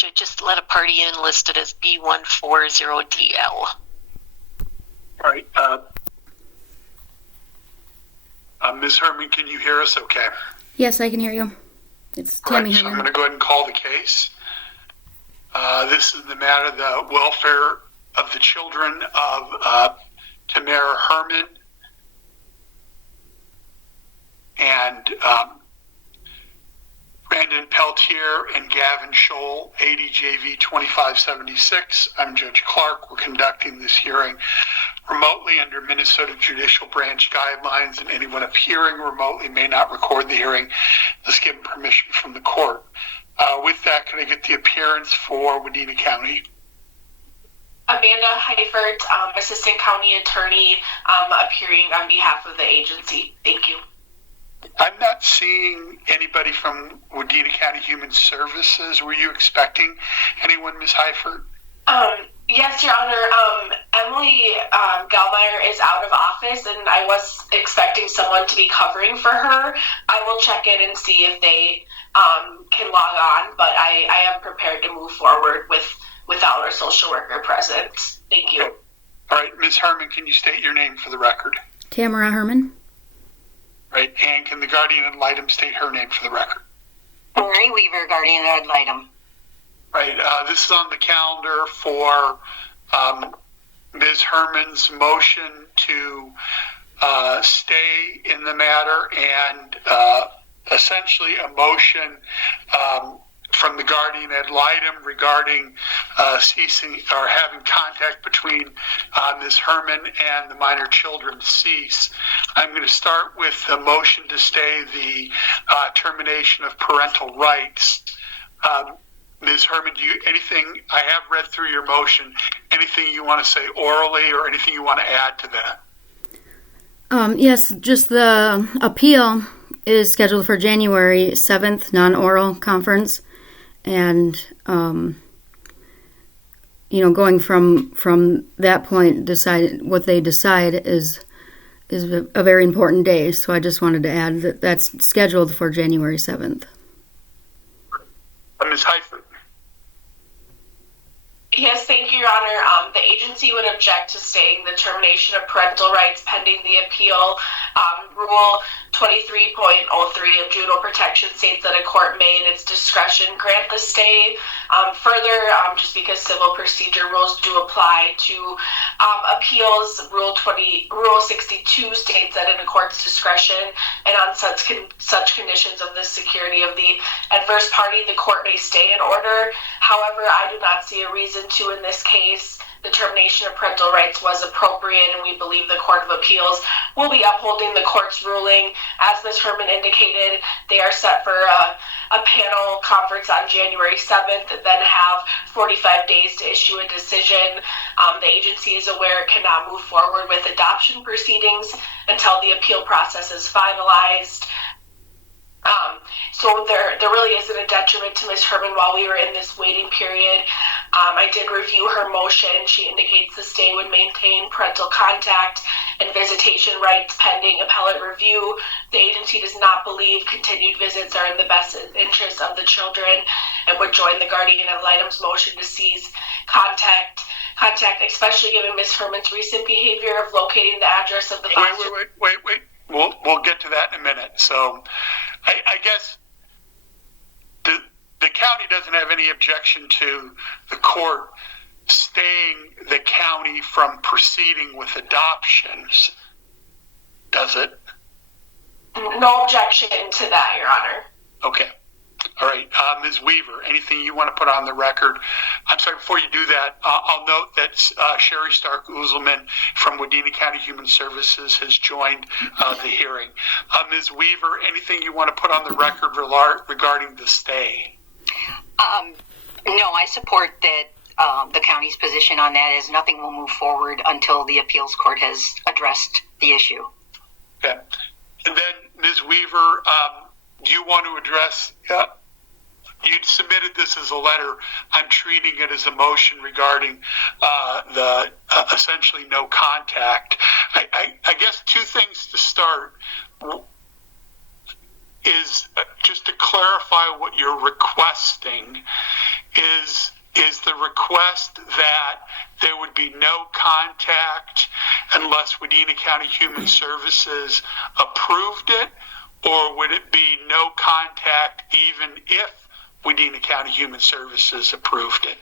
Georgia just let a party in listed as B140DL. All right. Ms. Herman, can you hear us okay? Yes, I can hear you. It's Tammy so I'm Herman. going to go ahead and call the case. This is the matter of the welfare of the children of Tamara Herman and Brandon Peltier and Gavin Scholl, ADJV 2576. I'm Judge Clark. We're conducting this hearing remotely under Minnesota Judicial Branch guidelines, and anyone appearing remotely may not record the hearing unless given permission from the court. With that, can I get the appearance for Wadena County? Amanda Heifert, Assistant County Attorney, appearing on behalf of the agency. Thank you. I'm not seeing anybody from Wadena County Human Services. Were you expecting anyone, Ms. Heifert? Yes, Your Honor. Emily Gallmeyer is out of office, and I was expecting someone to be covering for her. I will check in and see if they can log on, but I am prepared to move forward without our social worker present. Thank you. Okay. All right, Ms. Herman, can you state your name for the record? Tamara Herman. Right, and can the guardian ad litem state her name for the record? Marie Weaver, guardian ad litem. Right, this is on the calendar for Ms. Herman's motion to stay in the matter and essentially a motion from the guardian ad litem regarding ceasing or having contact between Ms. Herman and the minor children cease. I'm going to start with the motion to stay the termination of parental rights. Ms. Herman, anything, I have read through your motion, anything you want to say orally or anything you want to add to that? Yes, just the appeal is scheduled for January 7th, non-oral conference. And, going from that point, what they decide is a very important day. So I just wanted to add that that's scheduled for January 7th. Ms. Heifert. Yes, thank you, Your Honor. The agency would object to staying the termination of parental rights pending the appeal. Rule 23.03 of juvenile protection states that a court may, in its discretion, grant the stay. Further, just because civil procedure rules do apply to appeals, Rule 62 states that in a court's discretion and on such conditions of the security of the adverse party, the court may stay an order. However, I do not see a reason to in this case. The termination of parental rights was appropriate, and we believe the Court of Appeals will be upholding the court's ruling. As Ms. Herman indicated, they are set for a panel conference on January 7th and then have 45 days to issue a decision. The agency is aware it cannot move forward with adoption proceedings until the appeal process is finalized. So there really isn't a detriment to Ms. Herman while we were in this waiting period. I did review her motion. She indicates the stay would maintain parental contact and visitation rights pending appellate review. The agency does not believe continued visits are in the best interest of the children and would join the guardian ad litem's motion to cease contact, especially given Ms. Herman's recent behavior of locating the address of the foster. Wait. We'll get to that in a minute. So I guess the county doesn't have any objection to the court staying the county from proceeding with adoptions, does it? No objection to that, Your Honor. Okay. All right. Ms. Weaver, anything you want to put on the record? I'm sorry, before you do that, I'll note that Sherry Stark-Uzelman from Wadena County Human Services has joined the hearing. Ms. Weaver, anything you want to put on the record regarding the stay? No, I support that the county's position on that is nothing will move forward until the appeals court has addressed the issue. Okay. And then, Ms. Weaver, do you want to address, you'd submitted this as a letter. I'm treating it as a motion regarding the essentially no contact. I guess two things to start is just to clarify what you're requesting is the request that there would be no contact unless Wadena County Human Services approved it, or would it be no contact even if Wadena County Human Services approved it?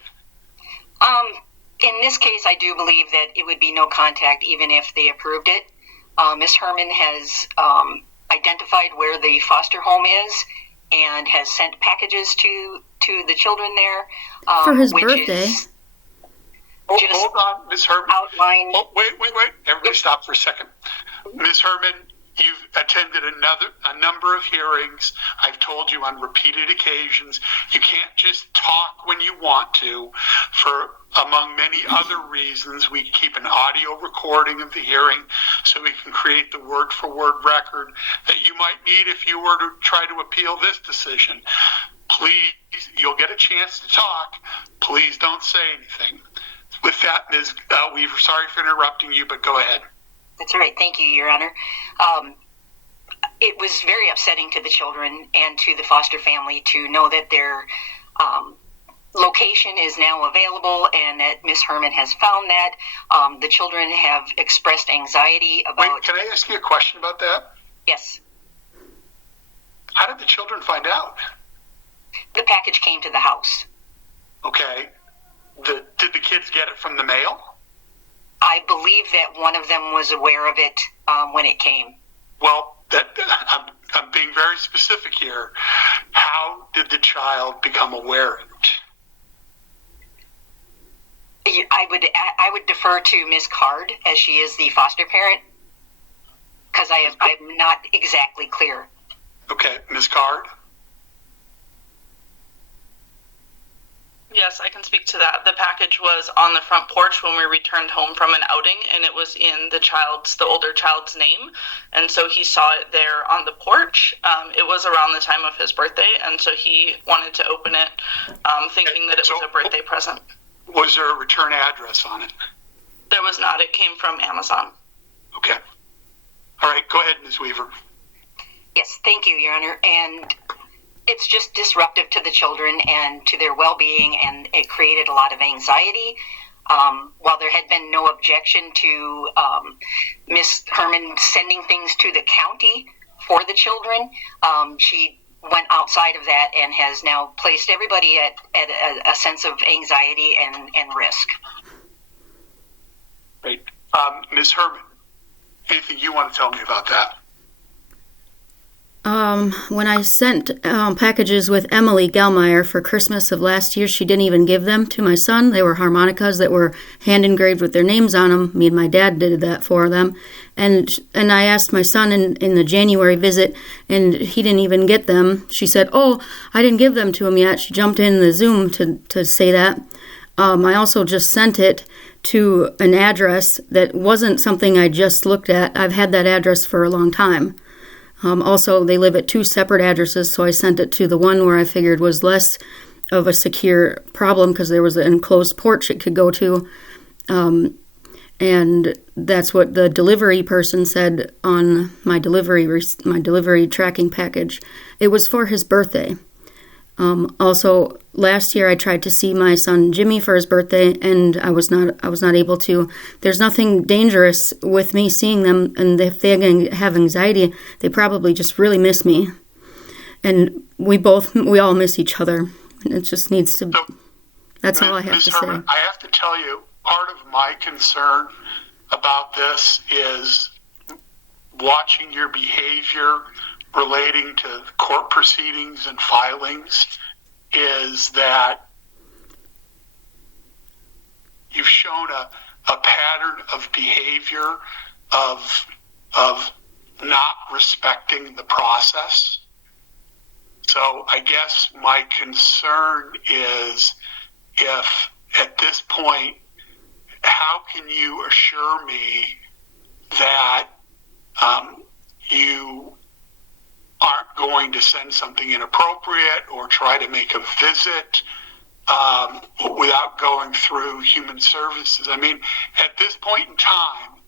In this case, I do believe that it would be no contact even if they approved it. Ms. Herman has identified where the foster home is and has sent packages to the children there. For his birthday. Hold on, Ms. Herman. Outline. Oh, wait. Everybody stop for a second. Ms. Herman, you've attended a number of hearings. I've told you on repeated occasions, you can't just talk when you want to. For among many other reasons, we keep an audio recording of the hearing so we can create the word-for-word record that you might need if you were to try to appeal this decision. Please, you'll get a chance to talk. Please don't say anything. With that, Ms. Weaver, sorry for interrupting you, but go ahead. That's all right. Thank you, Your Honor. It was very upsetting to the children and to the foster family to know that their location is now available and that Ms. Herman has found that. The children have expressed anxiety about... Wait, can I ask you a question about that? Yes. How did the children find out? The package came to the house. Okay. Did the kids get it from the mail? I believe that one of them was aware of it when it came. Well, I'm being very specific here. How did the child become aware of it? I would defer to Ms. Card, as she is the foster parent, because I'm not exactly clear. Okay, Ms. Card? Yes, I can speak to that. The package was on the front porch when we returned home from an outing, and it was in the older child's name, and so he saw it there on the porch. It was around the time of his birthday, and so he wanted to open it, thinking that it was a birthday present. Was there a return address on it? There was not. It came from Amazon. Okay. All right, go ahead, Ms. Weaver. Yes, thank you, Your Honor. And it's just disruptive to the children and to their well-being, and it created a lot of anxiety. While there had been no objection to Ms. Herman sending things to the county for the children, she went outside of that and has now placed everybody at a sense of anxiety and risk. Great. Ms. Herman, anything you want to tell me about that? When I sent packages with Emily Gelmeyer for Christmas of last year, she didn't even give them to my son. They were harmonicas that were hand engraved with their names on them. Me and my dad did that for them. And I asked my son in the January visit, and he didn't even get them. She said, "Oh, I didn't give them to him yet." She jumped in the Zoom to say that. I also just sent it to an address that wasn't something I just looked at. I've had that address for a long time. Also, they live at two separate addresses, so I sent it to the one where I figured was less of a secure problem because there was an enclosed porch it could go to. And that's what the delivery person said on my delivery tracking package. It was for his birthday. Also, last year I tried to see my son Jimmy for his birthday, and I was not able to. There's nothing dangerous with me seeing them, and if they have anxiety, they probably just really miss me. And we all miss each other, and it just needs to. That's all I have to say. I have to tell you, part of my concern about this is watching your behavior relating to court proceedings and filings, is that you've shown a pattern of behavior of not respecting the process. So I guess my concern is, if at this point, how can you assure me that you aren't going to send something inappropriate or try to make a visit without going through human services? I mean, at this point in time,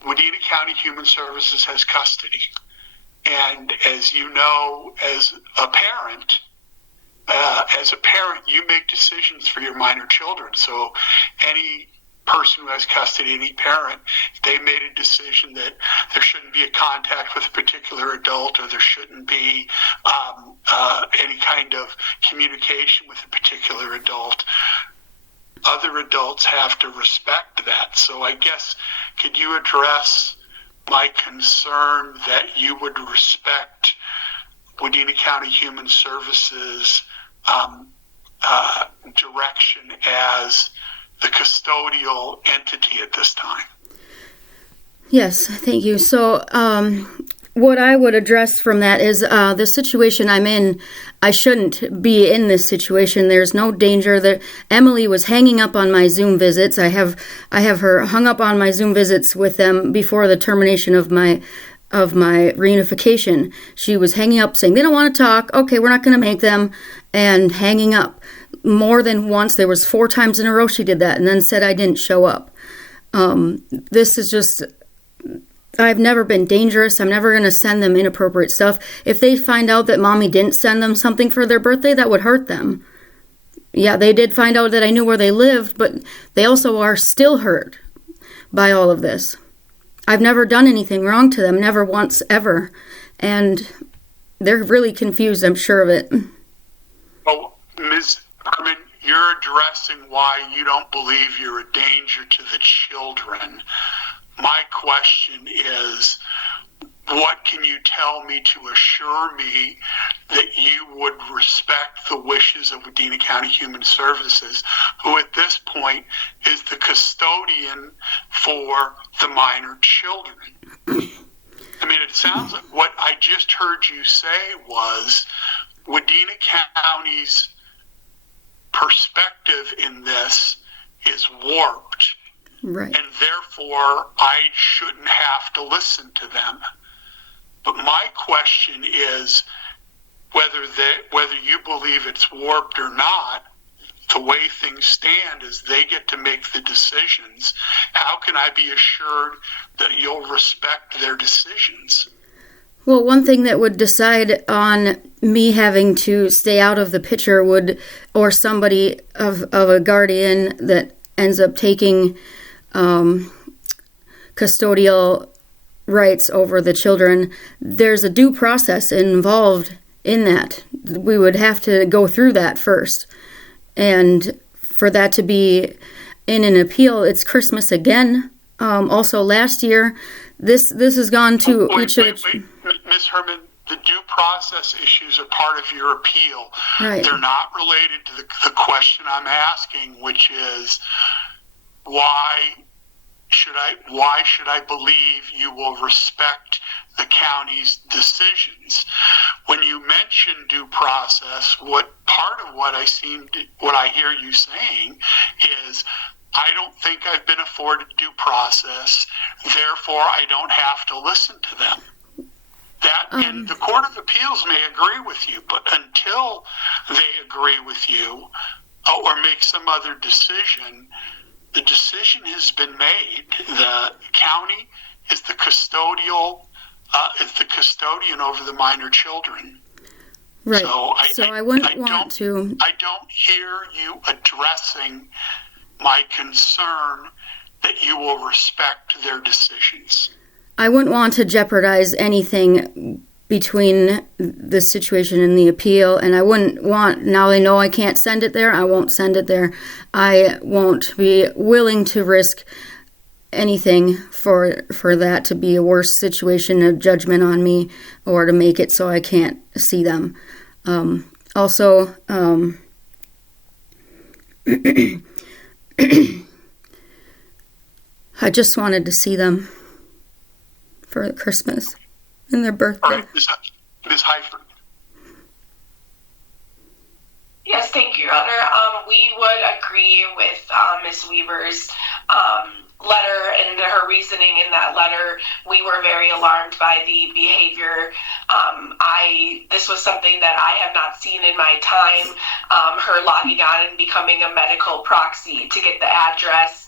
Wadena County Human Services has custody. And as you know, as a parent, as as a parent, you make decisions for your minor children. So any person who has custody, any parent, if they made a decision that there shouldn't be a contact with a particular adult, or there shouldn't be any kind of communication with a particular adult, other adults have to respect that. So I guess, could you address my concern that you would respect Wadena County Human Services direction as the custodial entity at this time? Yes, thank you. So what I would address from that is the situation I'm in. I shouldn't be in this situation. There's no danger. That Emily was hanging up on my Zoom visits. I have her hung up on my Zoom visits with them before the termination of my reunification. She was hanging up saying, they don't want to talk. Okay, we're not going to make them, and hanging up. More than once. There was 4 times in a row she did that, and then said I didn't show up. This is just, I've never been dangerous. I'm never going to send them inappropriate stuff. If they find out that mommy didn't send them something for their birthday, that would hurt them. Yeah, they did find out that I knew where they lived, but they also are still hurt by all of this. I've never done anything wrong to them, never once, ever. And they're really confused, I'm sure of it. Well, Ms. Herman, you're addressing why you don't believe you're a danger to the children. My question is, what can you tell me to assure me that you would respect the wishes of Wadena County Human Services, who at this point is the custodian for the minor children? I mean, it sounds like what I just heard you say was Wadena County's perspective in this is warped, Right. and therefore I shouldn't have to listen to them. But my question is whether you believe it's warped or not. The way things stand is they get to make the decisions. How can I be assured that you'll respect their decisions? Well, one thing that would decide on me having to stay out of the picture would, or somebody of a guardian that ends up taking custodial rights over the children, there's a due process involved in that. We would have to go through that first. And for that to be in an appeal, it's Christmas again. Also last year, this has gone to each of the... Ms. Herman, the due process issues are part of your appeal. Right. They're not related to the question I'm asking, which is why should I believe you will respect the county's decisions? When you mention due process, part of what I hear you saying is, I don't think I've been afforded due process, therefore I don't have to listen to them. And the Court of Appeals may agree with you, but until they agree with you or make some other decision, the decision has been made. The county is the custodian over the minor children. Right. So I wouldn't want to... I don't hear you addressing my concern that you will respect their decisions. I wouldn't want to jeopardize anything between the situation and the appeal, and I wouldn't want, now they know I can't send it there, I won't send it there. I won't be willing to risk anything for that to be a worse situation, a judgment on me, or to make it so I can't see them. Also, I just wanted to see them for Christmas and their birthday. All right, Ms. Heifert. Yes, thank you, Your Honor. We would agree with Ms. Weaver's letter and her reasoning in that letter. We were very alarmed by the behavior. This was something that I have not seen in my time, her logging on and becoming a medical proxy to get the address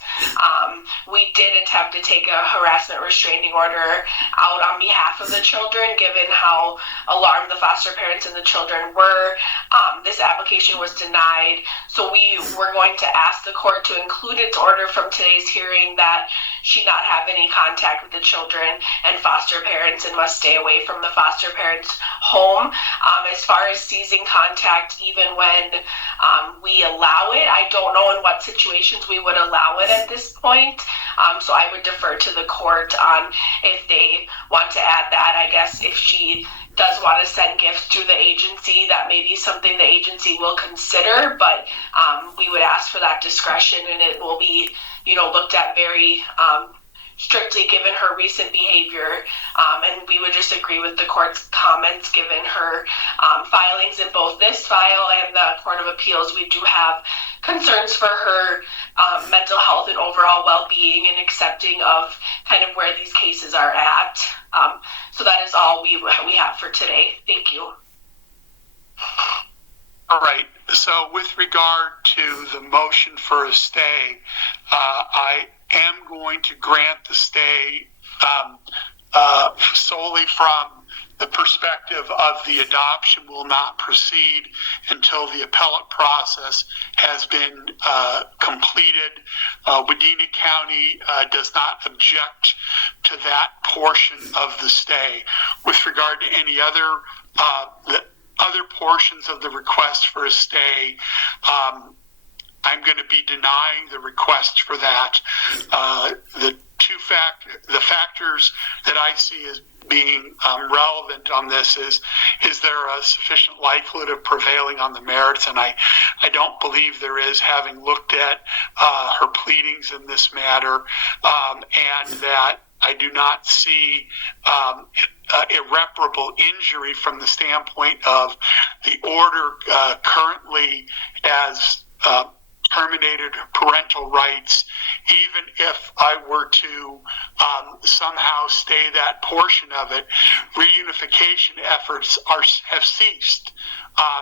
We did attempt to take a harassment restraining order out on behalf of the children, given how alarmed the foster parents and the children were. This application was denied, so we were going to ask the court to include its order from today's hearing that she not have any contact with the children and foster parents and must stay away from the foster parents' home. As far as seizing contact, even when we allow it, I don't know in what situations we would allow it at this point. So I would defer to the court on if they want to add that. I guess if she does want to send gifts through the agency, that may be something the agency will consider, but we would ask for that discretion, and it will be, looked at very strictly given her recent behavior, and we would just agree with the court's comments given her filings in both this file and the Court of Appeals. We do have concerns for her mental health and overall well-being and accepting of kind of where these cases are at. So that is all we have for today. Thank you. All right. So with regard to the motion for a stay, I am going to grant the stay solely from the perspective of the adoption will not proceed until the appellate process has been completed. Wadena County does not object to that portion of the stay. With regard to any other other portions of the request for a stay, I'm going to be denying the request for that. The factors that I see as being relevant on this is there a sufficient likelihood of prevailing on the merits? And I don't believe there is, having looked at her pleadings in this matter, and that I do not see irreparable injury from the standpoint of the order currently as terminated parental rights. Even if I were to somehow stay that portion of it, reunification efforts have ceased,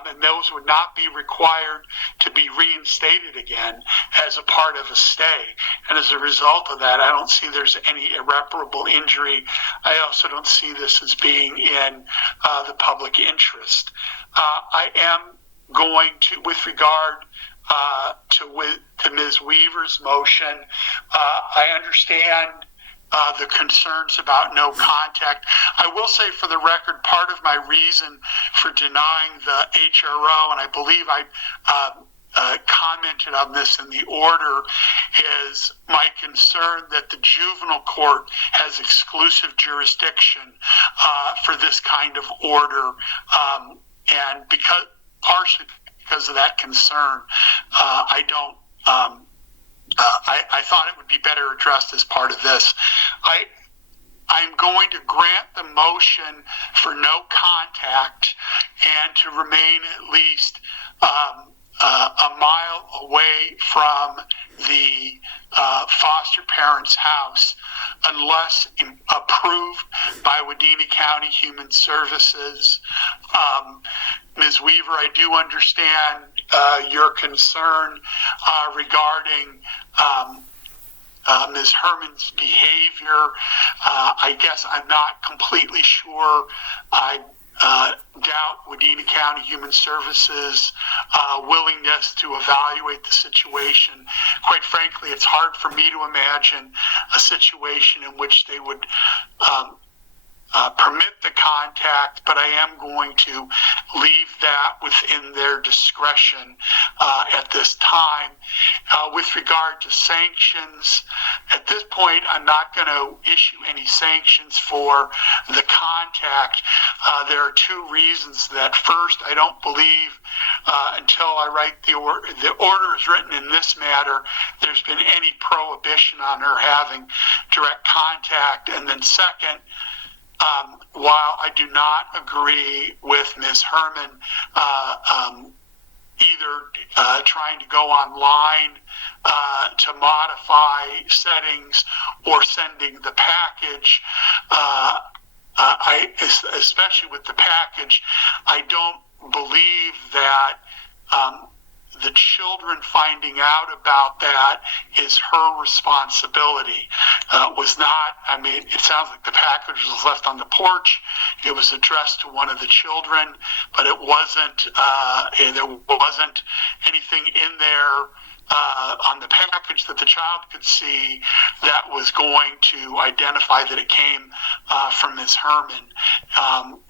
and those would not be required to be reinstated again as a part of a stay. And as a result of that, I don't see there's any irreparable injury. I also don't see this as being in the public interest. I am going to, with regard to Ms. Weaver's motion, I understand the concerns about no contact. I will say, for the record, part of my reason for denying the HRO, and I believe I commented on this in the order, is my concern that the juvenile court has exclusive jurisdiction for this kind of order, and partially because of that concern, I thought it would be better addressed as part of this. I'm going to grant the motion for no contact and to remain at least a mile away from the foster parent's house unless approved by Wadena County Human Services. Ms. Weaver, I do understand your concern regarding Ms. Herman's behavior. I guess I'm not completely sure. I doubt Wadena County Human Services willingness to evaluate the situation. Quite frankly, it's hard for me to imagine a situation in which they would permit the contact, but I am going to leave that within their discretion at this time. With regard to sanctions, at this point, I'm not going to issue any sanctions for the contact. There are two reasons that. First, I don't believe until I write the order is written in this matter, there's been any prohibition on her having direct contact. And then second, while I do not agree with Ms. Herman either trying to go online to modify settings or sending the package, especially with the package, I don't believe that the children finding out about that is her responsibility. Was not, I mean, it sounds like the package was left on the porch. It was addressed to one of the children, but it wasn't, there wasn't anything in there on the package that the child could see that was going to identify that it came from Ms. Herman.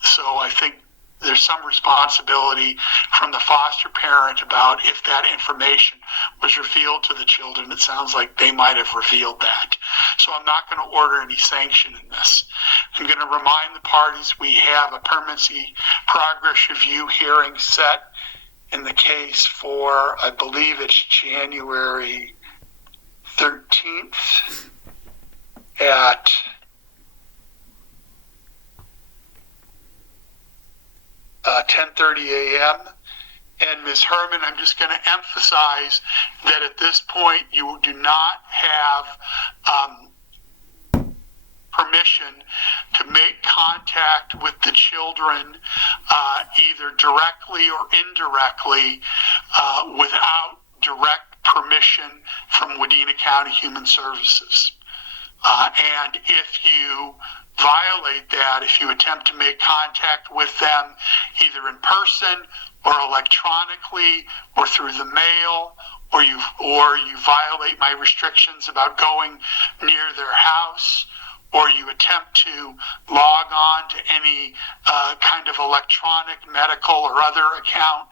So I think there's some responsibility from the foster parent about if that information was revealed to the children. It sounds like they might have revealed that. So I'm not going to order any sanction in this. I'm going to remind the parties we have a permanency progress review hearing set in the case for, I believe it's January 13th at 10:30 a.m. And Ms. Herman, I'm just going to emphasize that at this point you do not have permission to make contact with the children either directly or indirectly without direct permission from Wadena County Human Services. And if you violate that, if you attempt to make contact with them either in person or electronically or through the mail, or you violate my restrictions about going near their house, or you attempt to log on to any kind of electronic, medical, or other account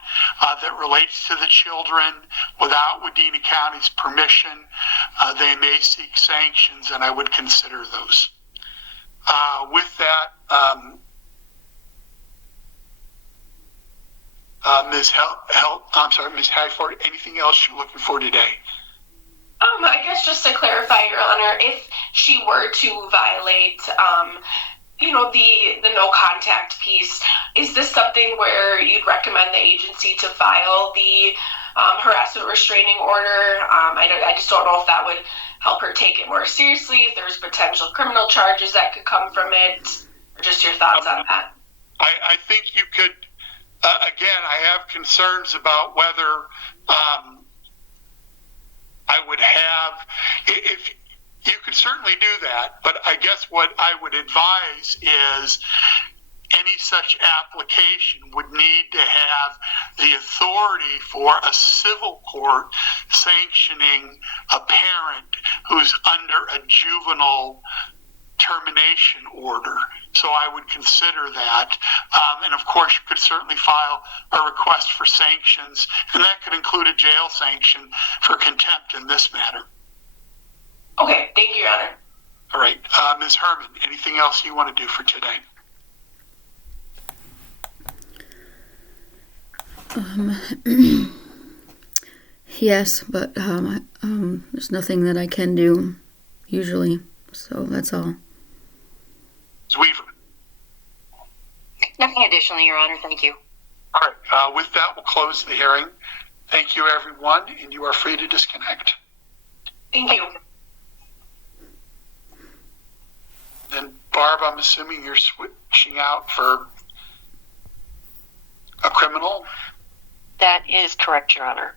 that relates to the children without Wadena County's permission, they may seek sanctions, and I would consider those. With that, Ms. Highford, anything else you're looking for today? I guess just to clarify, Your Honor, if she were to violate, the no contact piece, is this something where you'd recommend the agency to file the harassment restraining order? I just don't know if that would help her take it more seriously, if there's potential criminal charges that could come from it, or just your thoughts on that. I think you could, again, I have concerns about whether I would have, if you could certainly do that, but I guess what I would advise is any such application would need to have the authority for a civil court sanctioning a parent who's under a juvenile termination order. So I would consider that. And of course, you could certainly file a request for sanctions, and that could include a jail sanction for contempt in this matter. Okay, thank you, Your Honor. All right. Ms. Herman, anything else you want to do for today? Yes, but there's nothing that I can do usually, so that's all. Ms. Weaver. Nothing additional, Your Honor. Thank you. All right. With that, we'll close the hearing. Thank you, everyone, and you are free to disconnect. Thank you. Then, Barb, I'm assuming you're switching out for a criminal? That is correct, Your Honor.